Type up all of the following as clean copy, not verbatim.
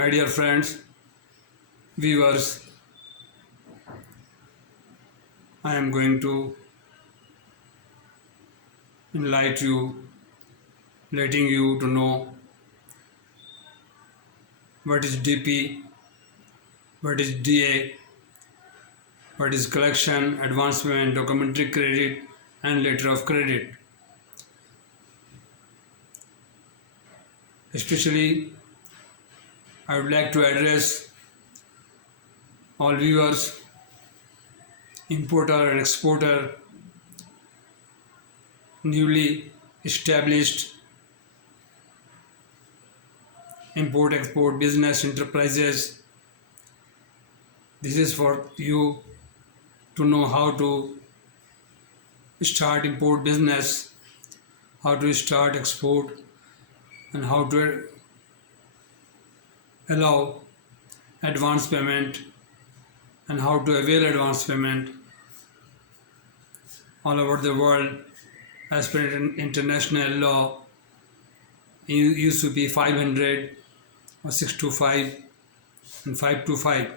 My dear friends, viewers, I am going to enlighten you, letting you to know what is DP, what is DA, what is collection, advancement, documentary credit, and letter of credit. Especially, I would like to address all viewers, importer and exporter, newly established import-export business enterprises. This is for you to know how to start import business, how to start export, and how to allow advance payment and how to avail advance payment all over the world as per international law. It used to be 500 or 625 and 525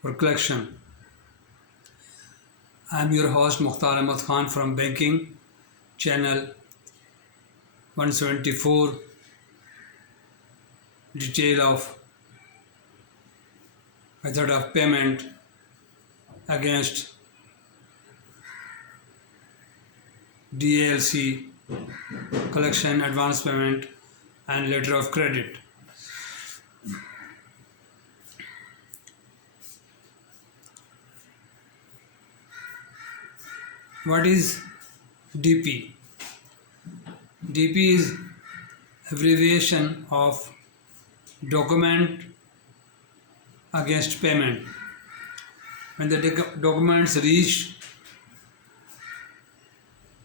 for collection. I am your host Mukhtar Ahmad Khan from Banking Channel 174. Detail of method of payment against DLC, collection, advance payment, and letter of credit. What is DP? DP is abbreviation of document against payment. When the documents reach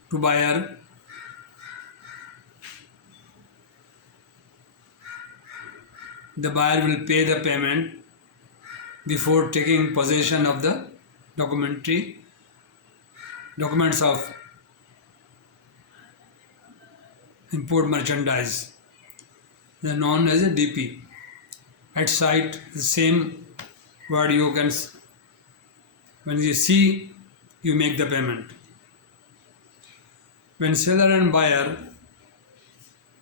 to buyer, the buyer will pay the payment before taking possession of the documents of import merchandise. They are known as a DP. At site, the same word you can, when you see, you make the payment. When seller and buyer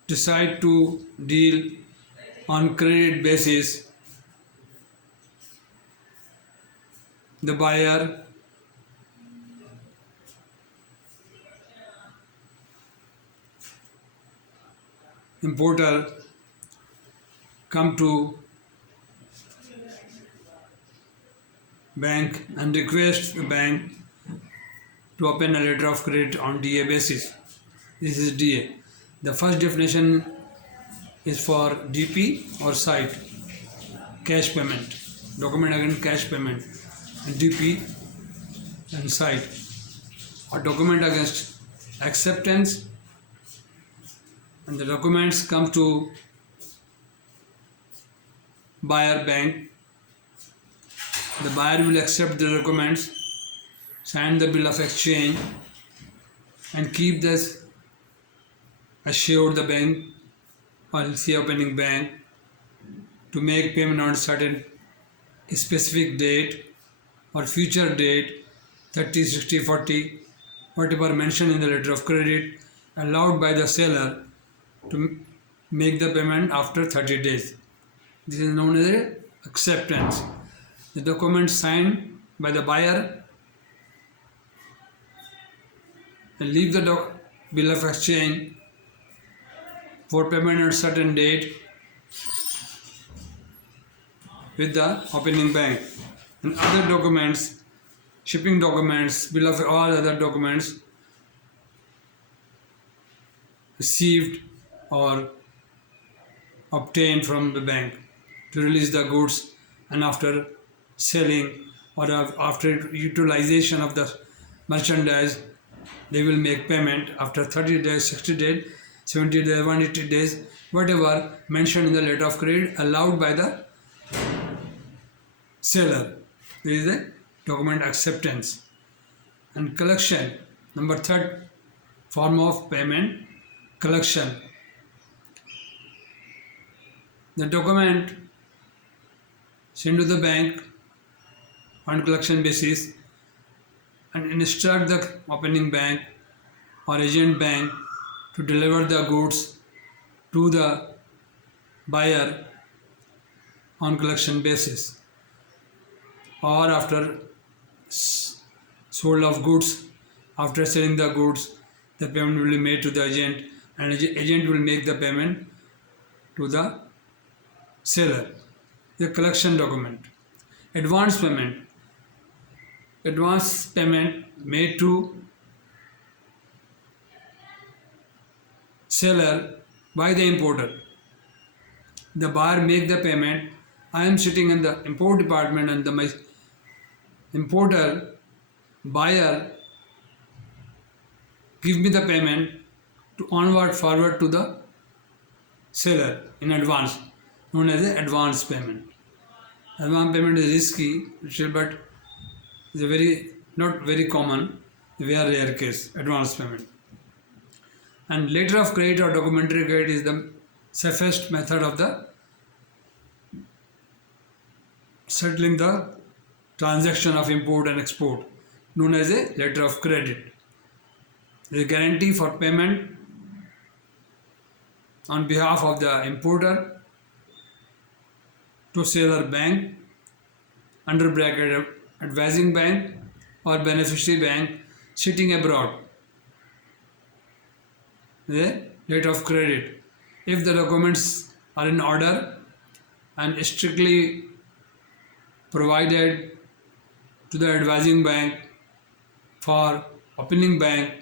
decide to deal on credit basis, the buyer importer come to bank and request the bank to open a letter of credit on DA basis. This is DA. The first definition is for DP or site, cash payment, document against cash payment, and DP and site, or document against acceptance, and the documents come to buyer bank. The buyer will accept the documents, sign the bill of exchange, and keep this assured the bank or LC opening bank to make payment on certain specific date or future date, 30, 60, 40, whatever mentioned in the letter of credit, allowed by the seller to make the payment after 30 days. This is known as acceptance. The document signed by the buyer and leave the bill of exchange for payment at certain date with the opening bank, and other documents, shipping documents, bill of all other documents received or obtained from the bank to release the goods, and after selling or after utilization of the merchandise, they will make payment after 30 days, 60 days, 70 days, 180 days, whatever mentioned in the letter of credit allowed by the seller. This is the document acceptance. And collection, number third form of payment, collection. The document send to the bank on collection basis and instruct the opening bank or agent bank to deliver the goods to the buyer on collection basis, or after sold of goods, after selling the goods, the payment will be made to the agent and agent will make the payment to the seller. The collection document. Advance payment. Advance payment made to seller by the importer. The buyer make the payment. I am sitting in the import department and my importer buyer give me the payment to onward forward to the seller in advance, known as the advance payment. Advance payment is risky, but is a very not very common, very rare case. Advance payment. And letter of credit or documentary credit is the safest method of the settling the transaction of import and export, known as a letter of credit. The guarantee for payment on behalf of the importer to seller bank, under bracket advising bank or beneficiary bank sitting abroad. The letter of credit. If the documents are in order and strictly provided to the advising bank for opening bank,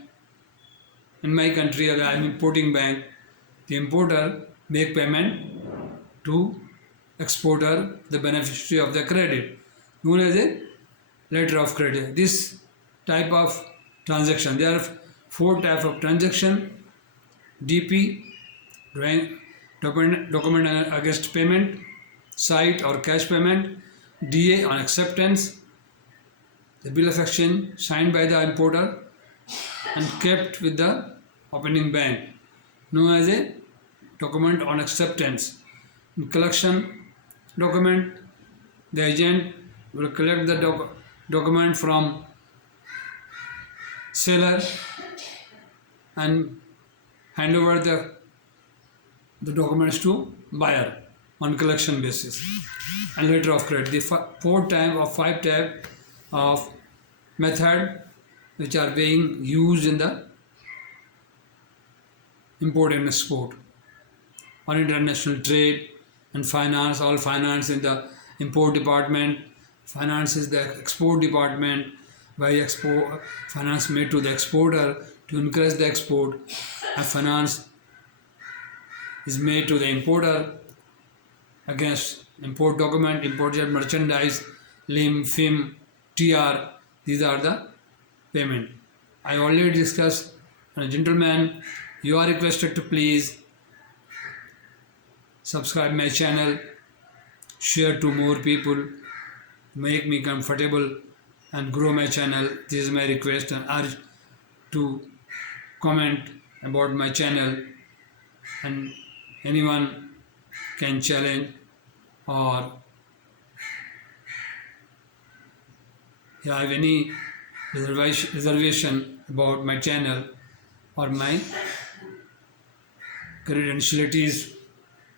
in my country I am importing bank, the importer make payment to exporter, the beneficiary of the credit, known as a letter of credit. This type of transaction, there are 4 types of transaction: DP, document against payment, sight or cash payment, DA on acceptance, the bill of exchange signed by the importer and kept with the opening bank, known as a document on acceptance. In collection document, the agent will collect the document from seller and hand over the documents to buyer on collection basis. And letter of credit, the 4 type or 5 type of method which are being used in the import and export or international trade and finance. All finance in the import department, finance is the export department, by export finance made to the exporter to increase the export, and finance is made to the importer against import document, imported merchandise, LIM, FIM, TR. These are the payment. I already discussed. Gentlemen, you are requested to please subscribe my channel, share to more people, make me comfortable and grow my channel. This is my request, and urge to comment about my channel, and anyone can challenge or have any reservation about my channel or my credentialities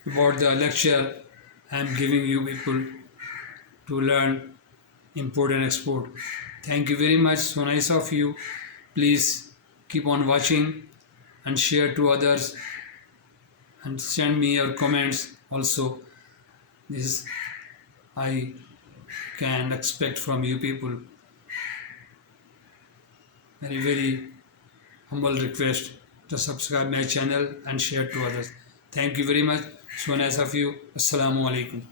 about the lecture I am giving you people to learn import and export. Thank you very much. So nice of you. Please keep on watching and share to others and send me your comments also. This I can expect from you people. Very humble request to subscribe my channel and share to others. Thank you very much. So nice of you. Assalamu alaikum.